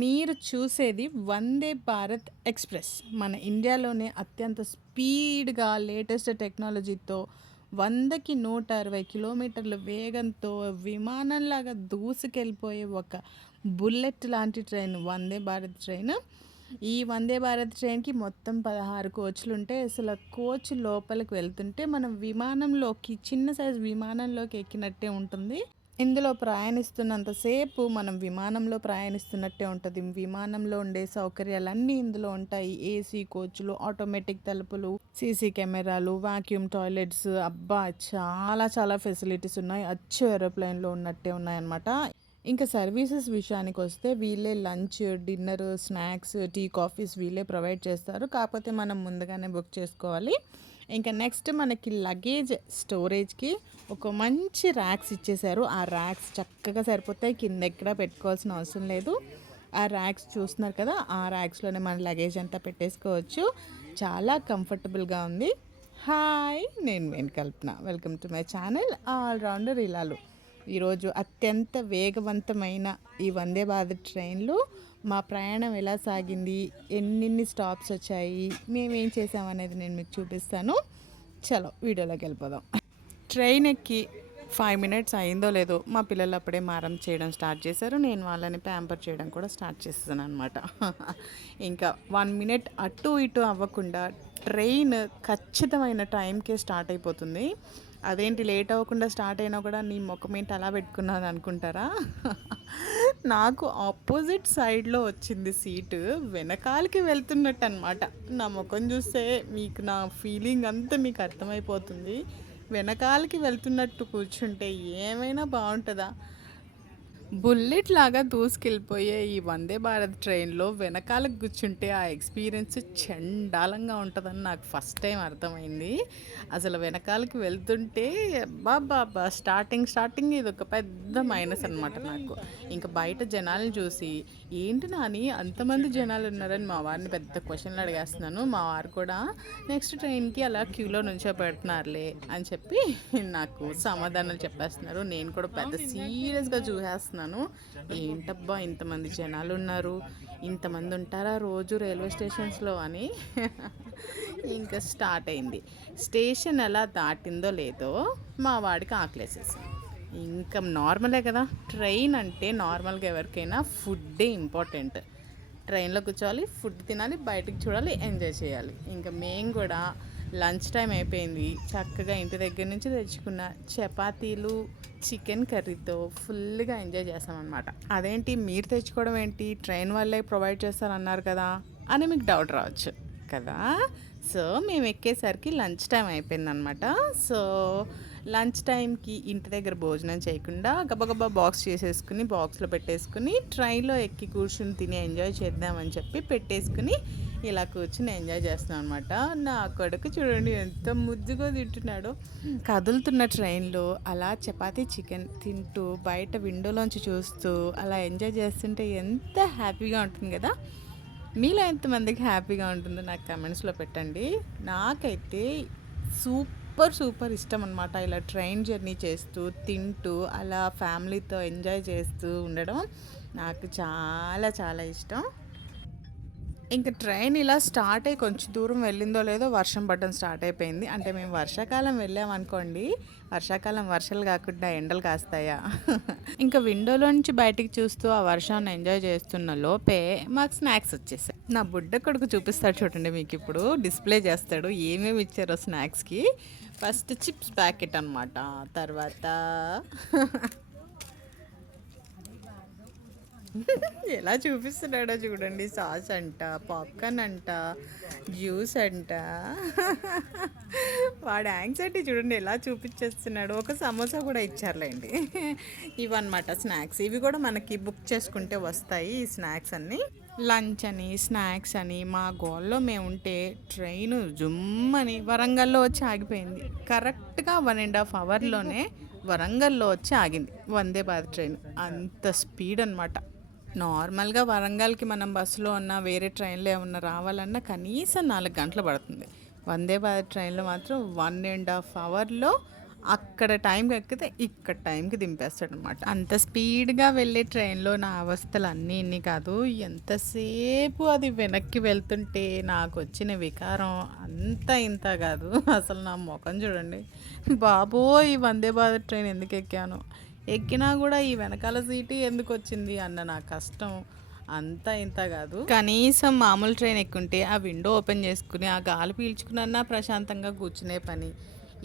మీరు చూసేది వందే భారత్ ఎక్స్‌ప్రెస్. మన ఇండియాలోనే అత్యంత స్పీడ్‌గా లేటెస్ట్ టెక్నాలజీతో 100కి 160 కిలోమీటర్ల వేగంతో విమానంలాగా దూసుకెళ్ళిపోయే ఒక బుల్లెట్ లాంటి ట్రైన్ వందే భారత్ ట్రైన్. ఈ వందే భారత్ ట్రైన్‌కి మొత్తం 16 కోచ్‌లుంటాయి. అసల కోచ్ లోపలికి వెళ్తుంటే మనం విమానంలోకి చిన్న సైజ్ విమానంలోకి ఎక్కినట్టే ఉంటుంది. ఇందులో ప్రయాణిస్తున్నంత సేపు మనం విమానంలో ప్రయాణిస్తున్నట్టే ఉంటది. విమానంలో ఉండే సౌకర్యాలన్నీ ఇందులో ఉంటాయి. ఏసీ కోచ్‌లు, ఆటోమేటిక్ తలుపులు, సీసీ కెమెరాలు, వాక్యూమ్ టాయిలెట్స్ అబ్బా! చాలా చాలా ఫెసిలిటీస్ ఉన్నాయి. అచ్చు ఏరోప్లేన్‌లో ఉన్నట్టే ఉన్నాయన్నమాట. ఇంకా సర్వీసెస్ విషయానికొస్తే వీళ్ళే lunch, dinner, snacks, tea, coffees వీళ్ళే ప్రొవైడ్ చేస్తారు. కాకపోతే మనం ముందుగానే బుక్ చేసుకోవాలి. ఇంకా నెక్స్ట్ మనకి లగేజ్ స్టోరేజ్‌కి ఒక మంచి ర్యాక్స్ ఇచ్చేశారు. ఆ ర్యాక్స్ చక్కగా సరిపోతాయి. కింద ఎక్కడ పెట్టుకోవాల్సిన అవసరం లేదు. ఆ ర్యాక్స్ చూస్తున్నారు కదా! ఆ ర్యాక్స్‌లోనే మన లగేజ్ అంతా పెట్టేసుకోవచ్చు. చాలా కంఫర్టబుల్‌గా ఉంది. హాయ్! నేను Kalpana. Welcome to my channel all rounder ఇలాలు. ఈరోజు అత్యంత వేగవంతమైన ఈ వందే భారత్ ట్రైన్‌లో మా ప్రయాణం ఎలా సాగింది, ఎన్నెన్ని స్టాప్స్ వచ్చాయి, మేమేం చేసామనేది నేను మీకు చూపిస్తాను. చలో వీడియోలోకి వెళ్ళిపోదాం. ట్రైన్ ఎక్కి 5 మినిట్స్ అయిందో లేదో మా పిల్లలు అప్పుడే మారం చేయడం స్టార్ట్ చేశారు. నేను వాళ్ళని ప్యాంపర్ చేయడం కూడా స్టార్ట్ చేసేసాను అనమాట. ఇంకా 1 మినిట్ అటు ఇటు అవ్వకుండా ట్రైన్ ఖచ్చితమైన టైంకే స్టార్ట్ అయిపోతుంది. అదేంటి లేట్ అవ్వకుండా స్టార్ట్ అయినా కూడా నీ ముఖం ఏంటి అలా పెట్టుకున్నాను అనుకుంటారా? నాకు ఆపోజిట్ సైడ్లో వచ్చింది సీటు, వెనకాలకి వెళ్తున్నట్టు అనమాట. నా ముఖం చూస్తే మీకు నా ఫీలింగ్ అంతా మీకు అర్థమైపోతుంది. వెనకాలకి వెళ్తున్నట్టు కూర్చుంటే ఏమైనా బాగుంటుందా? బుల్లెట్ లాగా దూసుకెళ్ళిపోయే ఈ వందే భారత్ ట్రైన్లో వెనకాలకు కూర్చుంటే ఆ ఎక్స్పీరియన్స్ చండాలంగా ఉంటుందని నాకు ఫస్ట్ టైం అర్థమైంది. అసలు వెనకాలకి వెళ్తుంటే బాబా స్టార్టింగ్ ఇది ఒక పెద్ద మైనస్ అనమాట నాకు. ఇంకా బయట జనాలను చూసి ఏంటి నాని అంతమంది జనాలు ఉన్నారని మా వారిని పెద్ద క్వశ్చన్లు అడిగేస్తున్నాను. మా వారు కూడా నెక్స్ట్ ట్రైన్కి అలా క్యూలో నుంచో పెడుతున్నారులే అని చెప్పి నాకు సమాధానాలు చెప్పేస్తున్నారు. నేను కూడా పెద్ద సీరియస్గా చూసేస్తున్నాను. ఏంటబ్బా ఇంతమంది జనాలు ఉన్నారు, ఇంతమంది ఉంటారా రోజు రైల్వే స్టేషన్స్లో అని. ఇంకా స్టార్ట్ అయింది. స్టేషన్ ఎలా దాటిందో లేదో మా వాడికి ఆకలేసేసింది. ఇంకా నార్మలే కదా, ట్రైన్ అంటే నార్మల్గా ఎవరికైనా ఫుడ్డే ఇంపార్టెంట్. ట్రైన్లో కూర్చోవాలి, ఫుడ్ తినాలి, బయటకు చూడాలి, ఎంజాయ్ చేయాలి. ఇంకా మేము కూడా లంచ్ టైం అయిపోయింది. చక్కగా ఇంటి దగ్గర నుంచి తెచ్చుకున్న చపాతీలు, చికెన్ కర్రీతో ఫుల్గా ఎంజాయ్ చేస్తామన్నమాట. అదేంటి మీరు తెచ్చుకోవడం ఏంటి, ట్రైన్ వాళ్ళే ప్రొవైడ్ చేస్తారన్నారు కదా అని మీకు డౌట్ రావచ్చు కదా. సో మేము ఎక్కేసరికి లంచ్ టైం అయిపోయిందనమాట. సో లంచ్ టైంకి ఇంటి దగ్గర భోజనం చేయకుండా గబగబా బాక్స్ చేసేసుకుని బాక్స్లో పెట్టేసుకుని ట్రైన్లో ఎక్కి కూర్చుని తిని ఎంజాయ్ చేద్దామని చెప్పి పెట్టేసుకుని ఇలా కూర్చుని ఎంజాయ్ చేస్తున్నాం అనమాట. నా కొడుకు చూడండి ఎంత ముద్దుగా తింటున్నాడో. కదులుతున్న ట్రైన్లో అలా చపాతీ చికెన్ తింటూ బయట విండోలోంచి చూస్తూ అలా ఎంజాయ్ చేస్తుంటే ఎంత హ్యాపీగా ఉంటుంది కదా. మీలో ఎంతమందికి హ్యాపీగా ఉంటుందో నాకు కమెంట్స్లో పెట్టండి. నాకైతే సూపర్ ఇష్టం అనమాట ఇలా ట్రైన్ జర్నీ చేస్తూ తింటూ అలా ఫ్యామిలీతో ఎంజాయ్ చేస్తూ ఉండడం నాకు చాలా చాలా ఇష్టం. ఇంక ట్రైన్ ఇలా స్టార్ట్ అయ్యి కొంచెం దూరం వెళ్ళిందో లేదో వర్షం పడడం స్టార్ట్ అయిపోయింది. అంటే మేము వర్షాకాలం వెళ్ళామనుకోండి, వర్షాకాలం వర్షాలు కాకుండా ఎండలు కాస్తాయా? ఇంకా విండోలో నుంచి బయటికి చూస్తూ ఆ వర్షాన్ని ఎంజాయ్ చేస్తున్న లోపే మాకు స్నాక్స్ వచ్చేసాయి. నా బుడ్డ కొడుకు చూపిస్తాడు చూడండి, మీకు ఇప్పుడు డిస్ప్లే చేస్తాడు ఏమేమి ఇచ్చారో స్నాక్స్కి. ఫస్ట్ చిప్స్ ప్యాకెట్ అనమాట, తర్వాత ఎలా చూపిస్తున్నాడో చూడండి, సాస్ అంట, పాప్కార్న్ అంట, జ్యూస్ అంట. వాడు యాంగ్జైటీ చూడండి ఎలా చూపించేస్తున్నాడు. ఒక సమోసా కూడా ఇచ్చారులేండి. ఇవన్నమాట స్నాక్స్. ఇవి కూడా మనకి బుక్ చేసుకుంటే వస్తాయి ఈ స్నాక్స్ అన్నీ. లంచ్ అని స్నాక్స్ అని మా గోల్లో మేము ఉంటే ట్రైన్ జుమ్మని వరంగల్లో వచ్చి ఆగిపోయింది. కరెక్ట్గా 1.5 అవర్లోనే వరంగల్లో వచ్చి ఆగింది వందే భారత్ ట్రైన్. అంత స్పీడ్ అనమాట. నార్మల్గా వరంగల్కి మనం బస్సులో ఉన్న వేరే ట్రైన్లో ఏమన్నా రావాలన్నా కనీసం 4 గంటలు పడుతుంది. వందే భారత్ ట్రైన్లో మాత్రం 1.5 అవర్లో అక్కడ టైంకి ఎక్కితే ఇక్కడ టైంకి దింపేస్తాడనమాట. అంత స్పీడ్‌గా వెళ్ళే ట్రైన్‌లో నా అవస్థలు అన్నీ ఇన్ని కాదు. ఎంతసేపు అది వెనక్కి వెళ్తుంటే నాకొచ్చిన వికారం అంతా ఇంత కాదు. అసలు నా మొఖం చూడండి. బాబోయ్! ఈ వందే భారత్ ట్రైన్ ఎందుకు ఎక్కాను? ఎక్కినా కూడా ఈ వెనకాల సీటు ఎందుకొచ్చింది అన్న నా కష్టం అంతా ఇంత కాదు. కనీసం మామూలు ట్రైన్ ఎక్కుంటే ఆ విండో ఓపెన్ చేసుకుని ఆ గాలి పీల్చుకున్నా ప్రశాంతంగా కూర్చునే పని.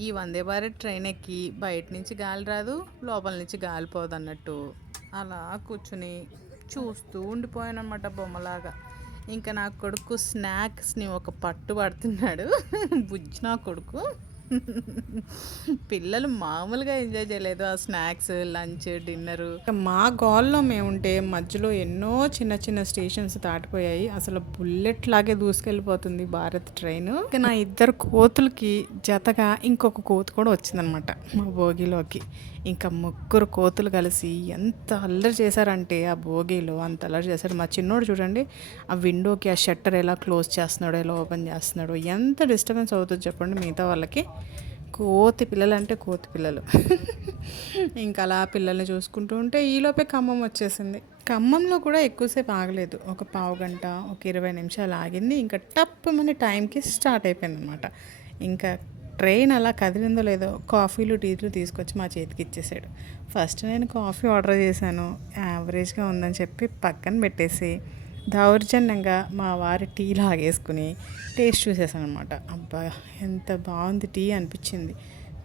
ఈ వందే భారత్ ట్రైన్ ఎక్కి బయట నుంచి గాలి రాదు, లోపల నుంచి గాలి పోదు అన్నట్టు అలా కూర్చుని చూస్తూ ఉండిపోయానమాట బొమ్మలాగా. ఇంకా నా కొడుకు స్నాక్స్ని ఒక పట్టు పడుతున్నాడు. బుజ్జి నా కొడుకు. పిల్లలు మామూలుగా ఎంజాయ్ చేయలేదు ఆ స్నాక్స్, లంచ్, డిన్నరు. మా గాల్లో మేముంటే మధ్యలో ఎన్నో చిన్న చిన్న స్టేషన్స్ దాటిపోయాయి. అసలు బుల్లెట్ లాగే దూసుకెళ్ళిపోతుంది భారత్ ట్రైన్. ఇక నా ఇద్దరు కోతులకి జతగా ఇంకొక కోతి కూడా వచ్చిందనమాట మా భోగిలోకి. ఇంకా ముగ్గురు కోతులు కలిసి ఎంత అల్లరి చేశారంటే ఆ భోగిలో అంత అల్లరి చేశారు. మా చిన్నోడు చూడండి ఆ విండోకి ఆ షట్టర్ ఎలా క్లోజ్ చేస్తున్నాడో, ఎలా ఓపెన్ చేస్తున్నాడో, ఎంత డిస్టర్బెన్స్ అవుతుందో చెప్పండి మిగతా వాళ్ళకి. కోతి పిల్లలు అంటే కోతి పిల్లలు. ఇంకా అలా పిల్లల్ని చూసుకుంటూ ఉంటే ఈలోపే ఖమ్మం వచ్చేసింది. ఖమ్మంలో కూడా ఎక్కువసేపు ఆగలేదు. ఒక పావు గంట, ఒక 20 నిమిషాలు ఆగింది. ఇంకా టప్ మన టైంకి స్టార్ట్ అయిపోయింది అనమాట. ఇంకా ట్రైన్ అలా కదిలిందో లేదో కాఫీలు టీలు తీసుకొచ్చి మా చేతికి ఇచ్చేసాడు. ఫస్ట్ నేను కాఫీ ఆర్డర్ చేశాను. యావరేజ్గా ఉందని చెప్పి పక్కన పెట్టేసి దౌర్జన్యంగా మా వారి టీ లాగేసుకుని టేస్ట్ చూసేసాను అనమాట. అబ్బా ఎంత బాగుంది టీ అనిపించింది.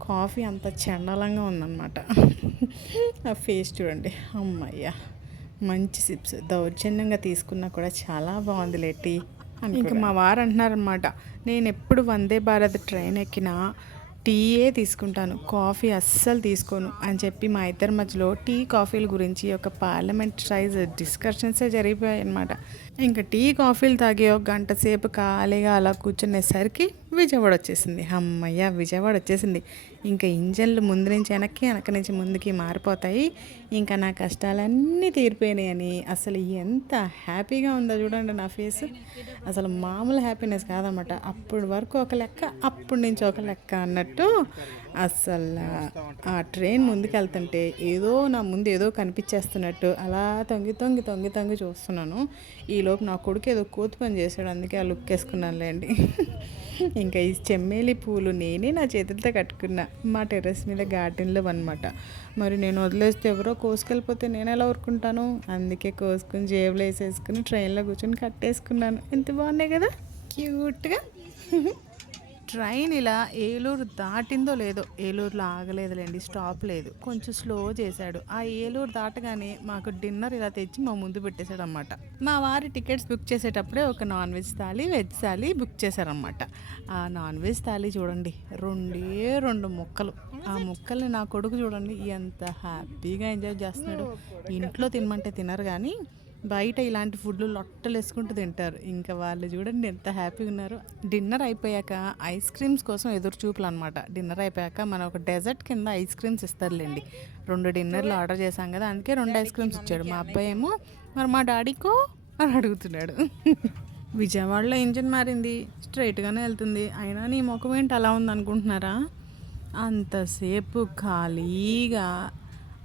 కాఫీ అంత చండాలంగా ఉందన్నమాట. ఆ ఫేస్ చూడండి, అమ్మయ్య మంచి సిప్స్ దౌర్జన్యంగా తీసుకున్నా కూడా చాలా బాగుంది టీ. ఇంకా మా వారు అంటున్నారనమాట, నేను ఎప్పుడు వందే భారత్ ట్రైన్ ఎక్కినా టీయే తీసుకుంటాను, కాఫీ అస్సలు తీసుకోను అని చెప్పి మా ఇద్దరి మధ్యలో టీ కాఫీల గురించి ఒక పార్లమెంట్ సైజ్ డిస్కషన్సే జరిగిపోయాయి అనమాట. ఇంకా టీ కాఫీలు తాగి ఒక గంట సేపు ఖాళీగా అలా కూర్చునేసరికి విజయవాడ వచ్చేసింది. అమ్మయ్య విజయవాడ వచ్చేసింది. ఇంకా ఇంజన్లు ముందు నుంచి వెనక్కి, వెనక నుంచి ముందుకి మారిపోతాయి. ఇంకా నా కష్టాలన్నీ తీరిపోయినాయని అసలు ఎంత హ్యాపీగా ఉందో చూడండి నా ఫేస్. అసలు మామూలు హ్యాపీనెస్ కాదన్నమాట. అప్పటి వరకు ఒక లెక్క, అప్పటి నుంచి ఒక లెక్క అన్నట్టు. అసలు ఆ ట్రైన్ ముందుకు వెళ్తుంటే ఏదో నా ముందు ఏదో కనిపించేస్తున్నట్టు అలా తొంగి తొంగి తొంగి తొంగి చూస్తున్నాను. ఈలోపు నా కొడుకు ఏదో కోతి పని చేశాడు, అందుకే ఆ లుక్ వేసుకున్నానులేండి. ఇంకా ఈ చెమ్మేలి పూలు నేనే నా చేతులతో కట్టుకున్నా మా టెర్రస్ మీద గార్డెన్లో అనమాట. మరి నేను వదిలేస్తే ఎవరో కోసుకెళ్ళిపోతే నేను ఎలా ఊరుకుంటాను? అందుకే కోసుకుని జేబులో వేసేసుకుని ట్రైన్లో కూర్చొని కట్టేసుకున్నాను. ఎంత బాగున్నాయి కదా, క్యూట్గా. ట్రైన్ ఇలా ఏలూరు దాటిందో లేదో, ఏలూరులో ఆగలేదులేండి, స్టాప్ లేదు, కొంచెం స్లో చేశాడు. ఆ ఏలూరు దాటగానే మాకు డిన్నర్ ఇలా తెచ్చి మా ముందు పెట్టేశాడు అనమాట. మా వారి టికెట్స్ బుక్ చేసేటప్పుడే ఒక non veg thali, veg thali book చేశారనమాట. ఆ నాన్ వెజ్ థాలీ చూడండి, 2 ముక్కలు. ఆ ముక్కల్ని నా కొడుకు చూడండి ఎంత హ్యాపీగా ఎంజాయ్ చేస్తున్నాడు. ఇంట్లో తినమంటే తినరు కానీ బయట ఇలాంటి ఫుడ్లు లొట్టలు వేసుకుంటూ తింటారు. ఇంకా వాళ్ళు చూడండి ఎంత హ్యాపీగా ఉన్నారు. డిన్నర్ అయిపోయాక ఐస్ క్రీమ్స్ కోసం ఎదురు చూపులు అనమాట. డిన్నర్ అయిపోయాక మనం ఒక డెజర్ట్ కింద ఐస్ క్రీమ్స్ ఇస్తారులేండి. 2 డిన్నర్లు ఆర్డర్ చేశాం కదా, అందుకే 2 ఐస్ క్రీమ్స్ ఇచ్చాడు. మా అబ్బాయి ఏమో మరి మా డాడీకో అని అడుగుతున్నాడు. విజయవాడలో ఇంజిన్ మారింది, స్ట్రైట్గానే వెళ్తుంది, అయినా నీ ముఖం ఏంటి అలా ఉంది అనుకుంటున్నారా? అంతసేపు ఖాళీగా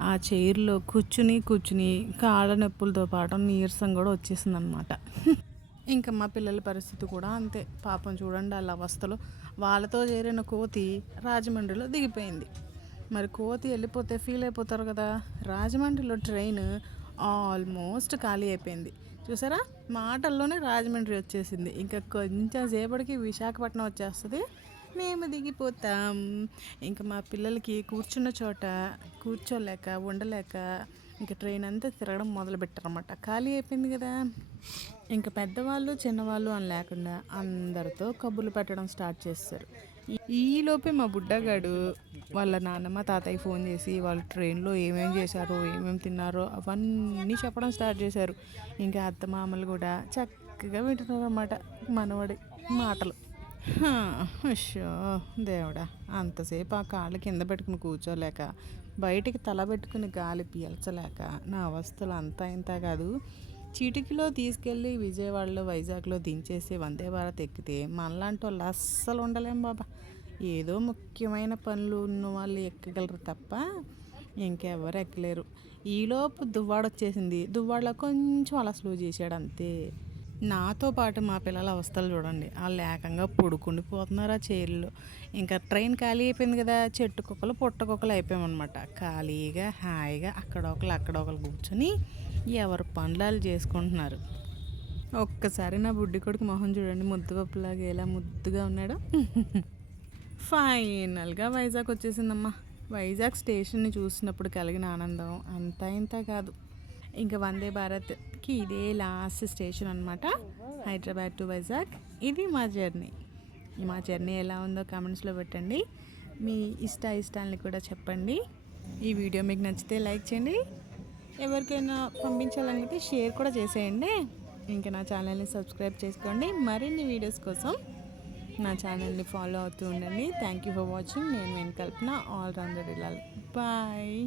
ఆ చైర్లో కూర్చుని కాళ్ళ నొప్పులతో పాటు నీరసం కూడా వచ్చేసింది అనమాట. ఇంకా మా పిల్లల పరిస్థితి కూడా అంతే. పాపం చూడండి వాళ్ళ అవస్థలు. వాళ్ళతో చేరిన కోతి రాజమండ్రిలో దిగిపోయింది. మరి కోతి వెళ్ళిపోతే ఫీల్ అయిపోతారు కదా. రాజమండ్రిలో ట్రైన్ ఆల్మోస్ట్ ఖాళీ అయిపోయింది. చూసారా, మాటల్లోనే రాజమండ్రి వచ్చేసింది. ఇంకా కొంచెం సేపటికి విశాఖపట్నం వచ్చేస్తుంది, మేము దిగిపోతాం. ఇంకా మా పిల్లలకి కూర్చున్న చోట కూర్చోలేక ఉండలేక ఇంకా ట్రైన్ అంతా తిరగడం మొదలుపెట్టారన్నమాట. ఖాళీ అయిపోయింది కదా. ఇంకా పెద్దవాళ్ళు చిన్నవాళ్ళు అని లేకుండా అందరితో కబుర్లు పెట్టడం స్టార్ట్ చేస్తారు. ఈలోపే మా బుడ్డగాడు వాళ్ళ నాన్నమ్మ తాతయ్య ఫోన్ చేసి వాళ్ళు ట్రైన్లో ఏమేమి చేశారో, ఏమేమి తిన్నారో అవన్నీ చెప్పడం స్టార్ట్ చేశారు. ఇంకా అత్తమామలు కూడా చక్కగా వింటున్నారు అన్నమాట మనవడి మాటలు. అయ్యో దేవుడా, అంతసేపు ఆ కాళ్ళు కింద పెట్టుకుని కూర్చోలేక, బయటికి తల పెట్టుకుని గాలి పీల్చలేక నా అవస్థలు అంతా ఇంత కాదు. చిటికలో తీసుకెళ్ళి విజయవాడలో వైజాగ్లో దించేసి వందే భారత్ ఎక్కితే మనలాంటి వాళ్ళు అస్సలు ఉండలేం బాబా. ఏదో ముఖ్యమైన పనులు ఉన్న వాళ్ళు ఎక్కగలరు తప్ప ఇంకెవరు ఎక్కలేరు. ఈలోపు దువ్వాడ వచ్చేసింది. దువ్వాడలో కొంచెం అలా స్లో చేశాడు అంతే. నాతో పాటు మా పిల్లల అవస్థలు చూడండి. వాళ్ళు ఏకంగా పడుకుండిపోతున్నారు ఆ చైర్లో. ఇంకా ట్రైన్ ఖాళీ అయిపోయింది కదా, చెట్టు కుక్కలు పుట్ట కుక్కలు అయిపోయామన్నమాట. ఖాళీగా హాయిగా అక్కడ ఒకరు కూర్చొని ఎవరి పనులు వాళ్ళు చేసుకుంటున్నారు. ఒక్కసారి నా బుడ్డి కొడుకు మొహం చూడండి, ముద్దుపప్పులాగా ఎలా ముద్దుగా ఉన్నాడు. ఫైనల్గా వైజాగ్ వచ్చేసిందమ్మా. వైజాగ్ స్టేషన్ని చూసినప్పుడు కలిగిన ఆనందం అంతా ఇంత కాదు. ఇంకా వందే భారత్కి ఇదే లాస్ట్ స్టేషన్ అనమాట, హైదరాబాద్ టు వైజాగ్. ఇది మా జర్నీ ఎలా ఉందో కామెంట్స్లో పెట్టండి. మీ ఇష్టాలని కూడా చెప్పండి. ఈ వీడియో మీకు నచ్చితే లైక్ చేయండి, ఎవరికైనా పంపించాలనుకుంటే షేర్ కూడా చేసేయండి. ఇంకా నా ఛానల్ని సబ్స్క్రైబ్ చేసుకోండి. మరిన్ని వీడియోస్ కోసం నా ఛానల్ని ఫాలో అవుతూ ఉండండి. Thank you for watching. నేను కల్పన, ఆల్ రౌండర్ ఇలాల్. బాయ్.